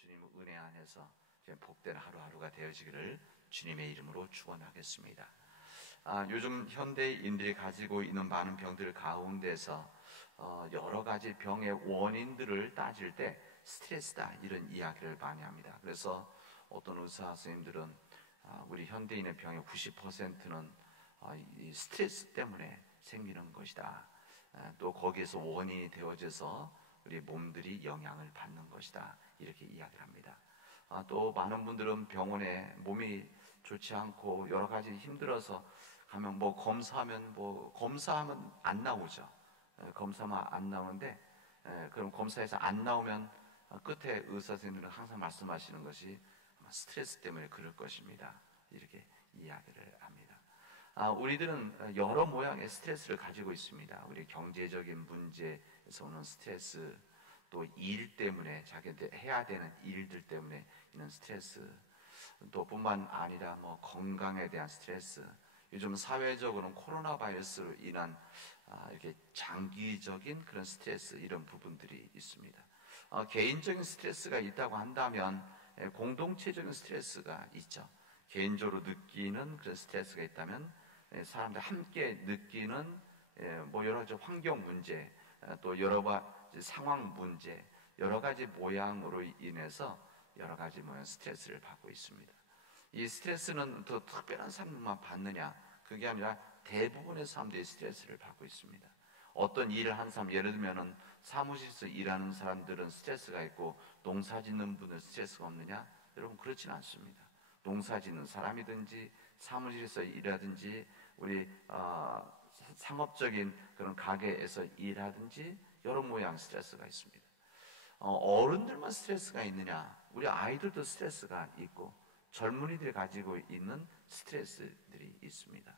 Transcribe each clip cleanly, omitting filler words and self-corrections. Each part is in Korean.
주님 은혜 안에서 복된 하루하루가 되어지기를 주님의 이름으로 축원하겠습니다. 요즘 현대인들이 가지고 있는 많은 병들 가운데서 여러 가지 병의 원인들을 따질 때 스트레스다 이런 이야기를 많이 합니다. 그래서 어떤 의사 선생님들은 우리 현대인의 병의 90%는 이 스트레스 때문에 생기는 것이다. 또 거기에서 원인이 되어져서 우리 몸들이 영향을 받는 것이다. 이렇게 이야기를 합니다. 또 많은 분들은 병원에 몸이 좋지 않고 여러 가지 힘들어서 가면 검사하면 안 나오죠. 검사만 안 나오는데 그럼 검사에서 안 나오면 끝에 의사 선생님들은 항상 말씀하시는 것이 아마 스트레스 때문에 그럴 것입니다. 이렇게 이야기를 합니다. 우리들은 여러 모양의 스트레스를 가지고 있습니다. 우리 경제적인 문제에서 오는 스트레스, 또 일 때문에 자기한테 해야 되는 일들 때문에 있는 스트레스, 또 뿐만 아니라 건강에 대한 스트레스, 요즘 사회적으로는 코로나 바이러스로 인한 이렇게 장기적인 그런 스트레스, 이런 부분들이 있습니다. 개인적인 스트레스가 있다고 한다면 공동체적인 스트레스가 있죠. 개인적으로 느끼는 그런 스트레스가 있다면 사람들 함께 느끼는 여러 가지 환경 문제, 또 여러 가지 상황 문제, 여러 가지 모양으로 인해서 여러 가지 모양 스트레스를 받고 있습니다. 이 스트레스는 더 특별한 사람들만 받느냐? 그게 아니라 대부분의 사람들이 스트레스를 받고 있습니다. 어떤 일을 하는 사람, 예를 들면은 사무실에서 일하는 사람들은 스트레스가 있고 농사 짓는 분은 스트레스가 없느냐? 여러분, 그렇지는 않습니다. 농사 짓는 사람이든지 사무실에서 일하든지 우리 상업적인 그런 가게에서 일하든지 여러 모양 스트레스가 있습니다. 어른들만 스트레스가 있느냐? 우리 아이들도 스트레스가 있고 젊은이들이 가지고 있는 스트레스들이 있습니다.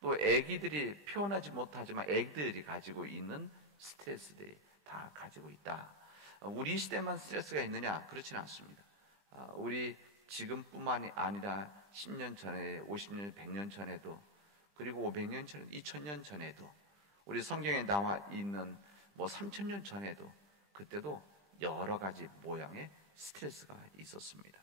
또 아기들이 표현하지 못하지만 아기들이 가지고 있는 스트레스들이 다 가지고 있다. 우리 시대만 스트레스가 있느냐? 그렇지는 않습니다. 우리 지금뿐만이 아니라 10년 전에, 50년, 100년 전에도, 그리고 500년 전, 2000년 전에도, 우리 성경에 나와 있는 3000년 전에도, 그때도 여러 가지 모양의 스트레스가 있었습니다.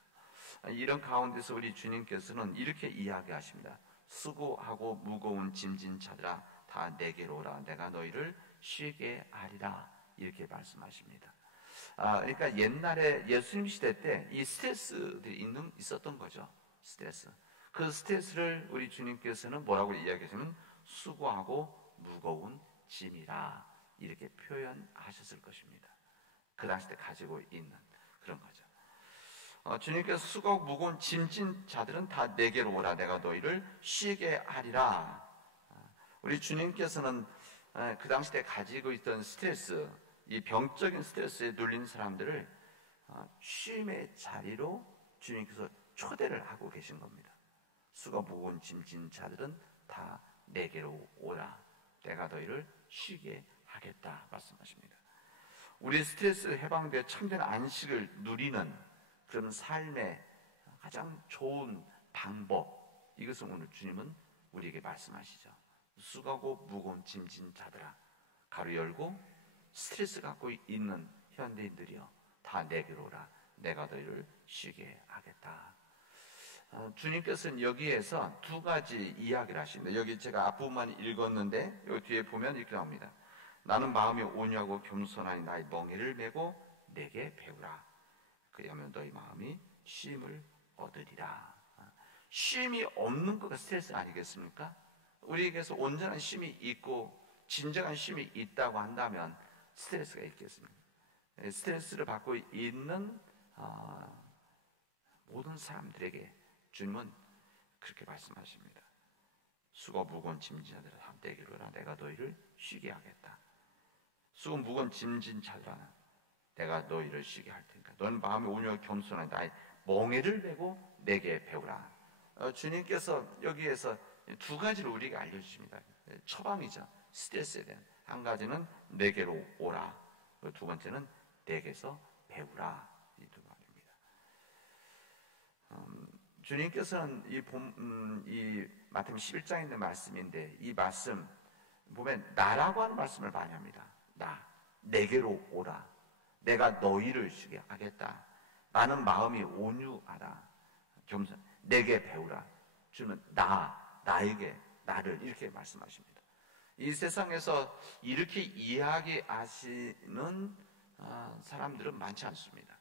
이런 가운데서 우리 주님께서는 이렇게 이야기하십니다. 수고하고 무거운 짐진 자들아 다 내게로 오라. 내가 너희를 쉬게 하리라. 이렇게 말씀하십니다. 그러니까 옛날에 예수님 시대 때 이 스트레스들이 있었던 거죠. 스트레스. 그 스트레스를 우리 주님께서는 뭐라고 이야기하시면 수고하고 무거운 짐이라 이렇게 표현하셨을 것입니다. 그 당시 때 가지고 있는 그런 거죠. 주님께서 수고하고 무거운 짐진 자들은 다 내게로 오라. 내가 너희를 쉬게 하리라. 우리 주님께서는 그 당시 때 가지고 있던 스트레스, 이 병적인 스트레스에 눌린 사람들을 쉼의 자리로 주님께서 초대를 하고 계신 겁니다. 수고 무거운 짐진 자들은 다 내게로 오라. 내가 너희를 쉬게 하겠다 말씀하십니다. 우리 스트레스 해방되어 참된 안식을 누리는 그런 삶의 가장 좋은 방법, 이것을 오늘 주님은 우리에게 말씀하시죠. 수고하고 무거운 짐진 자들아, 가로 열고 스트레스 갖고 있는 현대인들이여 다 내게로 오라. 내가 너희를 쉬게 하겠다. 주님께서는 여기에서 두 가지 이야기를 하십니다. 여기 제가 앞부분만 읽었는데 여기 뒤에 보면 이렇게 나옵니다. 나는 마음이 온유하고 겸손하니 나의 멍에를 메고 내게 배우라. 그리하면 너희 마음이 쉼을 얻으리라. 쉼이 없는 거가 스트레스 아니겠습니까? 우리에게서 온전한 쉼이 있고 진정한 쉼이 있다고 한다면 스트레스가 있겠습니까? 스트레스를 받고 있는 모든 사람들에게 주님은 그렇게 말씀하십니다. 수고 무거운 짐진 자들아 다 내게로 오라. 내가 너희를 쉬게 하겠다. 수고 무거운 짐진 자들아 내가 너희를 쉬게 할 테니까 너는 마음이 온유하고 겸손하니 나의 멍에를 메고 내게 배우라. 주님께서 여기에서 두 가지를 우리에게 알려주십니다. 처방이죠. 스트레스에 대한. 한 가지는 내게로 오라. 두 번째는 내게서 배우라. 이 두 말입니다. 주님께서는 이 마태복음 11장에 있는 말씀인데 이 말씀 보면 나라고 하는 말씀을 많이 합니다. 내게로 오라. 내가 너희를 쉬게 하겠다. 나는 마음이 온유하다. 겸손. 내게 배우라. 주는 나에게 나를 이렇게 말씀하십니다. 이 세상에서 이렇게 이야기하시는 사람들은 많지 않습니다.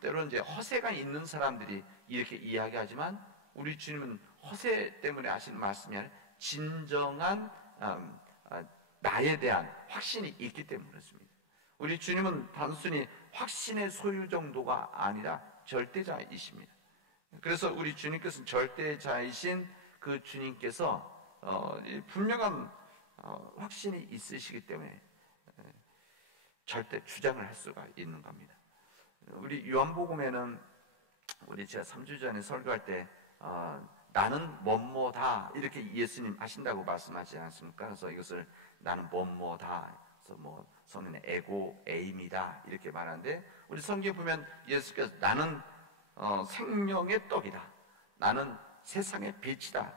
때로는 이제 허세가 있는 사람들이 이렇게 이야기하지만 우리 주님은 허세 때문에 하시는 말씀이 아니라 진정한 나에 대한 확신이 있기 때문에 그렇습니다. 우리 주님은 단순히 확신의 소유 정도가 아니라 절대자이십니다. 그래서 우리 주님께서는 절대자이신 그 주님께서 분명한 확신이 있으시기 때문에 절대 주장을 할 수가 있는 겁니다. 우리 요한복음에는 우리 제가 3주 전에 설교할 때 나는 뭐뭐다 이렇게 예수님 하신다고 말씀하지 않습니까? 그래서 이것을 나는 뭐뭐다, 그래서 뭐 성경에 에고 에임이다 이렇게 말하는데 우리 성경에 보면 예수께서 나는 생명의 떡이다, 나는 세상의 빛이다,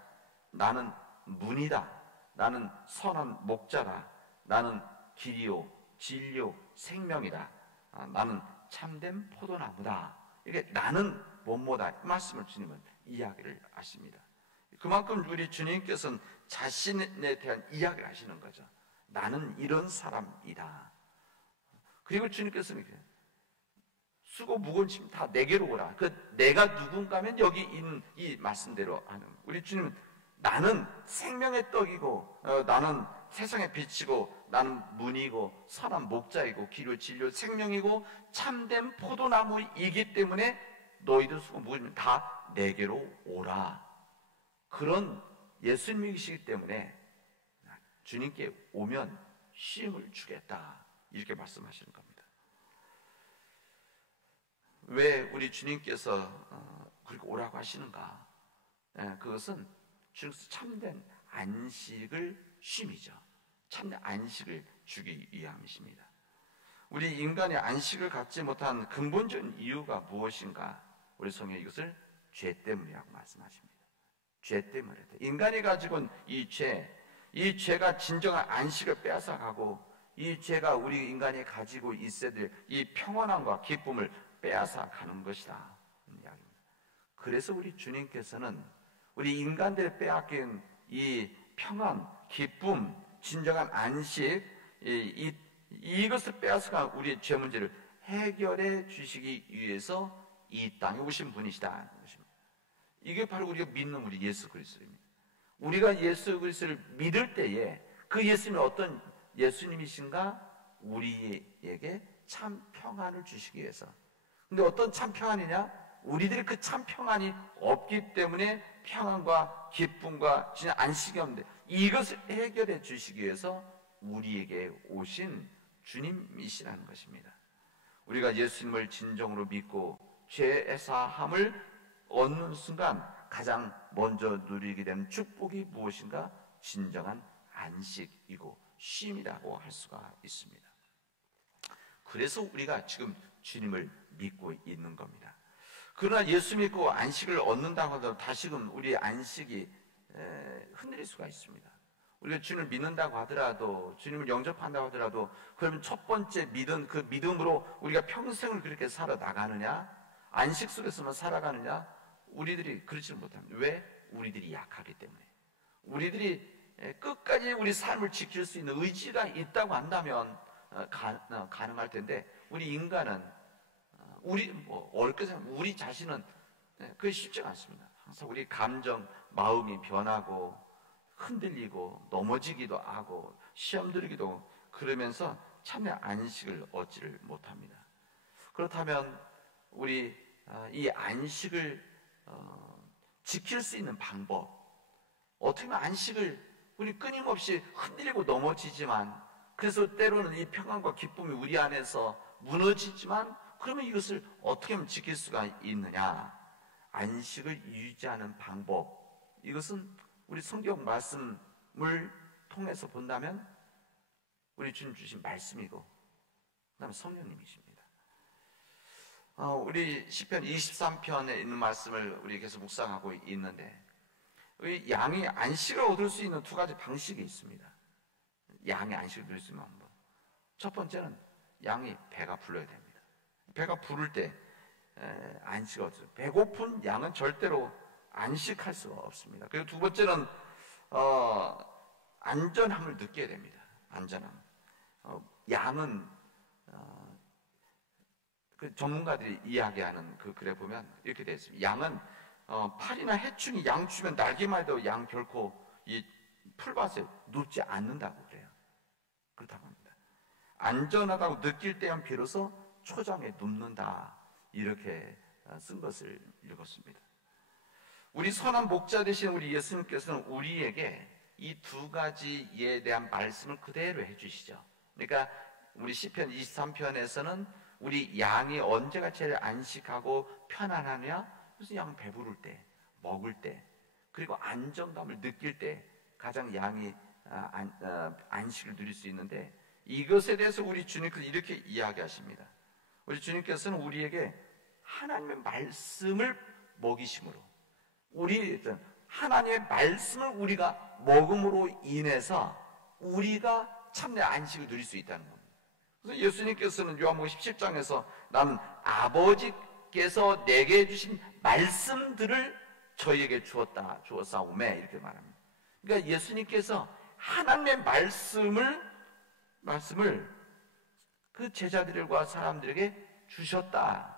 나는 문이다, 나는 선한 목자다, 나는 길이요 진리요 생명이다, 나는 참된 포도나무다. 이게 나는 뭐뭐다 말씀을 주님은 이야기를 하십니다. 그만큼 우리 주님께서는 자신에 대한 이야기를 하시는 거죠. 나는 이런 사람이다. 그리고 주님께서는 이렇게 수고 무거운 짐 다 내게로 오라. 그 내가 누군가면 여기 있는 이 말씀대로 하는. 우리 주님은 나는 생명의 떡이고 나는 세상의 빛이고 나는 문이고 선한 목자이고 길이요 진리요 생명이고 참된 포도나무이기 때문에 너희들 수고 무거운 짐 다 내게로 오라. 그런 예수님이시기 때문에 주님께 오면 쉼을 주겠다 이렇게 말씀하시는 겁니다. 왜 우리 주님께서 그렇게 오라고 하시는가? 그것은 주님께서 참된 안식을 쉼이죠. 참된 안식을 주기 위함이십니다. 우리 인간의 안식을 갖지 못한 근본적인 이유가 무엇인가? 우리 성경이 이것을 죄 때문이라고 말씀하십니다. 죄 때문에 인간이 가지고 있는 이 죄가 진정한 안식을 빼앗아가고 이 죄가 우리 인간이 가지고 있어야 될 이 평안함과 기쁨을 빼앗아가는 것이다 이야기입니다. 그래서 우리 주님께서는 우리 인간들이 빼앗긴 이 평안, 기쁨, 진정한 안식 이것을 빼앗아간 우리의 죄 문제를 해결해 주시기 위해서 이 땅에 오신 분이시다. 이게 바로 우리가 믿는 우리 예수 그리스도입니다. 우리가 예수 그리스도를 믿을 때에 그 예수님이 어떤 예수님이신가? 우리에게 참 평안을 주시기 위해서. 근데 어떤 참 평안이냐? 우리들이 그 참 평안이 없기 때문에 평안과 기쁨과 진짜 안식이 없는데 이것을 해결해 주시기 위해서 우리에게 오신 주님이시라는 것입니다. 우리가 예수님을 진정으로 믿고 죄 사함을 얻는 순간 가장 먼저 누리게 되는 축복이 무엇인가? 진정한 안식이고 쉼이라고 할 수가 있습니다. 그래서 우리가 지금 주님을 믿고 있는 겁니다. 그러나 예수 믿고 안식을 얻는다고 하더라도 다시금 우리의 안식이 흔들릴 수가 있습니다. 우리가 주님을 믿는다고 하더라도 주님을 영접한다고 하더라도 그러면 첫 번째 믿은 그 믿음으로 우리가 평생을 그렇게 살아나가느냐? 안식 속에서만 살아가느냐? 우리들이 그렇지 못합니다. 왜? 우리들이 약하기 때문에. 우리들이 끝까지 우리 삶을 지킬 수 있는 의지가 있다고 한다면 가능할 텐데 우리 인간은 어렵게 생각하면 우리 자신은 그게 쉽지가 않습니다. 항상 우리 감정, 마음이 변하고 흔들리고 넘어지기도 하고 시험 들기도 그러면서 참된 안식을 얻지를 못합니다. 그렇다면 우리 이 안식을 지킬 수 있는 방법, 어떻게 하면 안식을 우리 끊임없이 흔들리고 넘어지지만 그래서 때로는 이 평안과 기쁨이 우리 안에서 무너지지만 그러면 이것을 어떻게 하면 지킬 수가 있느냐? 안식을 유지하는 방법, 이것은 우리 성경 말씀을 통해서 본다면 우리 주님 주신 말씀이고 그 다음에 성령님이십니다. 우리 시편 23편에 있는 말씀을 우리 계속 묵상하고 있는데 우리 양이 안식을 얻을 수 있는 두 가지 방식이 있습니다. 양이 안식을 얻을 수 있는 방법. 첫 번째는 양이 배가 불러야 됩니다. 배가 부를 때 안식 없어요. 배고픈 양은 절대로 안식할 수가 없습니다. 그리고 두 번째는 안전함을 느껴야 됩니다. 안전함. 양은 그 전문가들이 이야기하는 그 글에 보면 이렇게 되어 있습니다. 양은 파리나 해충이 양 주면 날개만 해도 양 결코 이 풀밭에 눕지 않는다고 그래요. 그렇다고 합니다. 안전하다고 느낄 때면 비로소 초장에 눕는다, 이렇게 쓴 것을 읽었습니다. 우리 선한 목자 되신 우리 예수님께서는 우리에게 이 두 가지에 대한 말씀을 그대로 해주시죠. 그러니까 우리 시편 23편에서는 우리 양이 언제가 제일 안식하고 편안하냐? 무슨 양은 배부를 때, 먹을 때, 그리고 안정감을 느낄 때 가장 양이 안식을 누릴 수 있는데, 이것에 대해서 우리 주님께서 이렇게 이야기하십니다. 우리 주님께서는 우리에게 하나님의 말씀을 먹이심으로, 하나님의 말씀을 우리가 먹음으로 인해서 우리가 참된 안식을 누릴 수 있다는 겁니다. 그래서 예수님께서는 요한복음 17장에서 나는 아버지께서 내게 주신 말씀들을 저희에게 주었사오매, 이렇게 말합니다. 그러니까 예수님께서 하나님의 말씀을 그 제자들과 사람들에게 주셨다.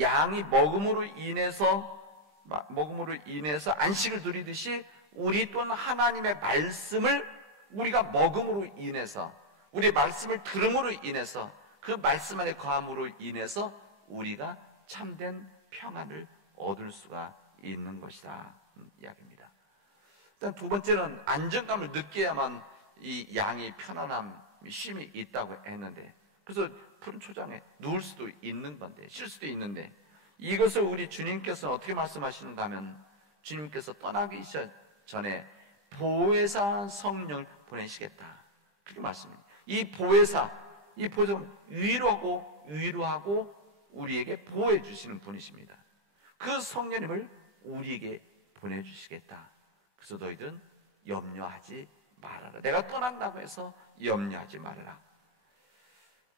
양이 먹음으로 인해서 안식을 누리듯이 우리 또한 하나님의 말씀을 우리가 먹음으로 인해서, 우리의 말씀을 들음으로 인해서, 그 말씀 안에 거함으로 인해서 우리가 참된 평안을 얻을 수가 있는 것이다, 이야기입니다. 일단 두 번째는 안정감을 느껴야만 이 양이 편안함, 쉼이 있다고 했는데, 그래서 푸른 초장에 누울 수도 있는 건데, 쉴 수도 있는데, 이것을 우리 주님께서 어떻게 말씀하시는가 하면, 주님께서 떠나기 전에 보혜사 성령을 보내시겠다, 그렇게 말씀합니다. 이 보혜사는 위로하고 우리에게 보호해 주시는 분이십니다. 그 성령님을 우리에게 보내주시겠다. 그래서 너희들은 염려하지 말아라. 내가 떠난다고 해서 염려하지 말아라.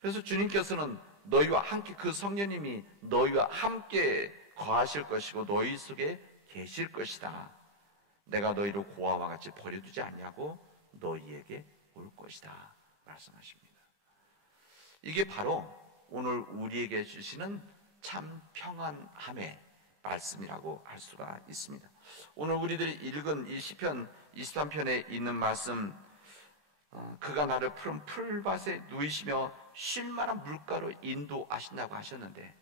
그래서 주님께서는 너희와 함께, 그 성령님이 너희와 함께 거하실 것이고 너희 속에 계실 것이다. 내가 너희를 고아와 같이 버려두지 않냐고 너희에게 올 것이다, 말씀하십니다. 이게 바로 오늘 우리에게 주시는 참 평안함의 말씀이라고 할 수가 있습니다. 오늘 우리들이 읽은 이 시편 23편에 있는 말씀, 그가 나를 푸른 풀밭에 누이시며 쉴만한 물가로 인도하신다고 하셨는데,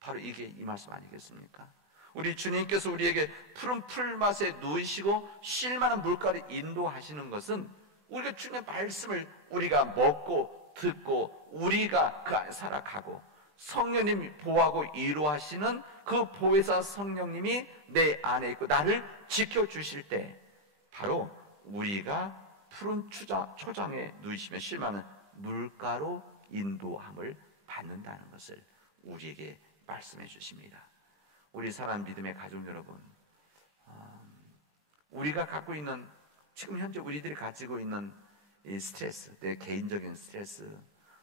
바로 이게 이 말씀 아니겠습니까? 우리 주님께서 우리에게 푸른 풀밭에 누이시고 쉴만한 물가로 인도하시는 것은 우리가 주님의 말씀을 우리가 먹고 듣고 우리가 그 안에 살아가고 성령님이 보호하고 위로하시는 그 보혜사 성령님이 내 안에 있고 나를 지켜주실 때, 바로 우리가 푸른 초장에 누이시며 쉴만한 물가로 인도함을 받는다는 것을 우리에게 말씀해 주십니다. 우리 사랑 믿음의 가족 여러분, 우리가 갖고 있는, 지금 현재 우리들이 가지고 있는 이 스트레스, 내 개인적인 스트레스,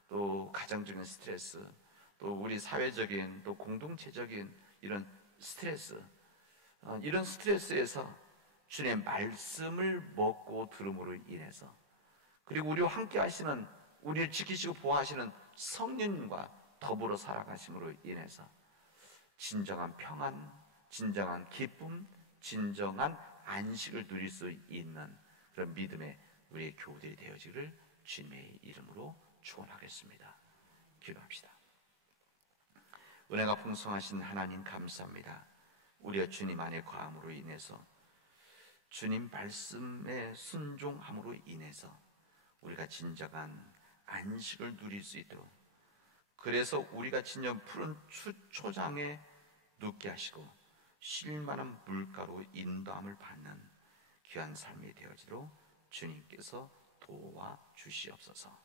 또 가정적인 스트레스, 또 우리 사회적인, 또 공동체적인 이런 스트레스, 이런 스트레스에서 주님의 말씀을 먹고 들음으로 인해서, 그리고 우리와 함께 하시는, 우리를 지키시고 보호하시는 성령님과 더불어 살아가심으로 인해서 진정한 평안, 진정한 기쁨, 진정한 안식을 누릴 수 있는 그런 믿음의 우리의 교우들이 되어지기를 주님의 이름으로 축원하겠습니다. 기도합시다. 은혜가 풍성하신 하나님 감사합니다. 우리가 주님 안에 거함으로 인해서, 주님 말씀에 순종함으로 인해서 우리가 진정한 안식을 누릴 수 있도록, 그래서 우리가 진정 푸른 초장에 눕게 하시고 쉴만한 물가로 인도함을 받는 귀한 삶이 되어지도록 주님께서 도와주시옵소서.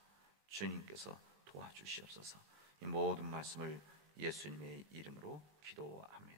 주님께서 도와주시옵소서. 이 모든 말씀을 예수님의 이름으로 기도합니다.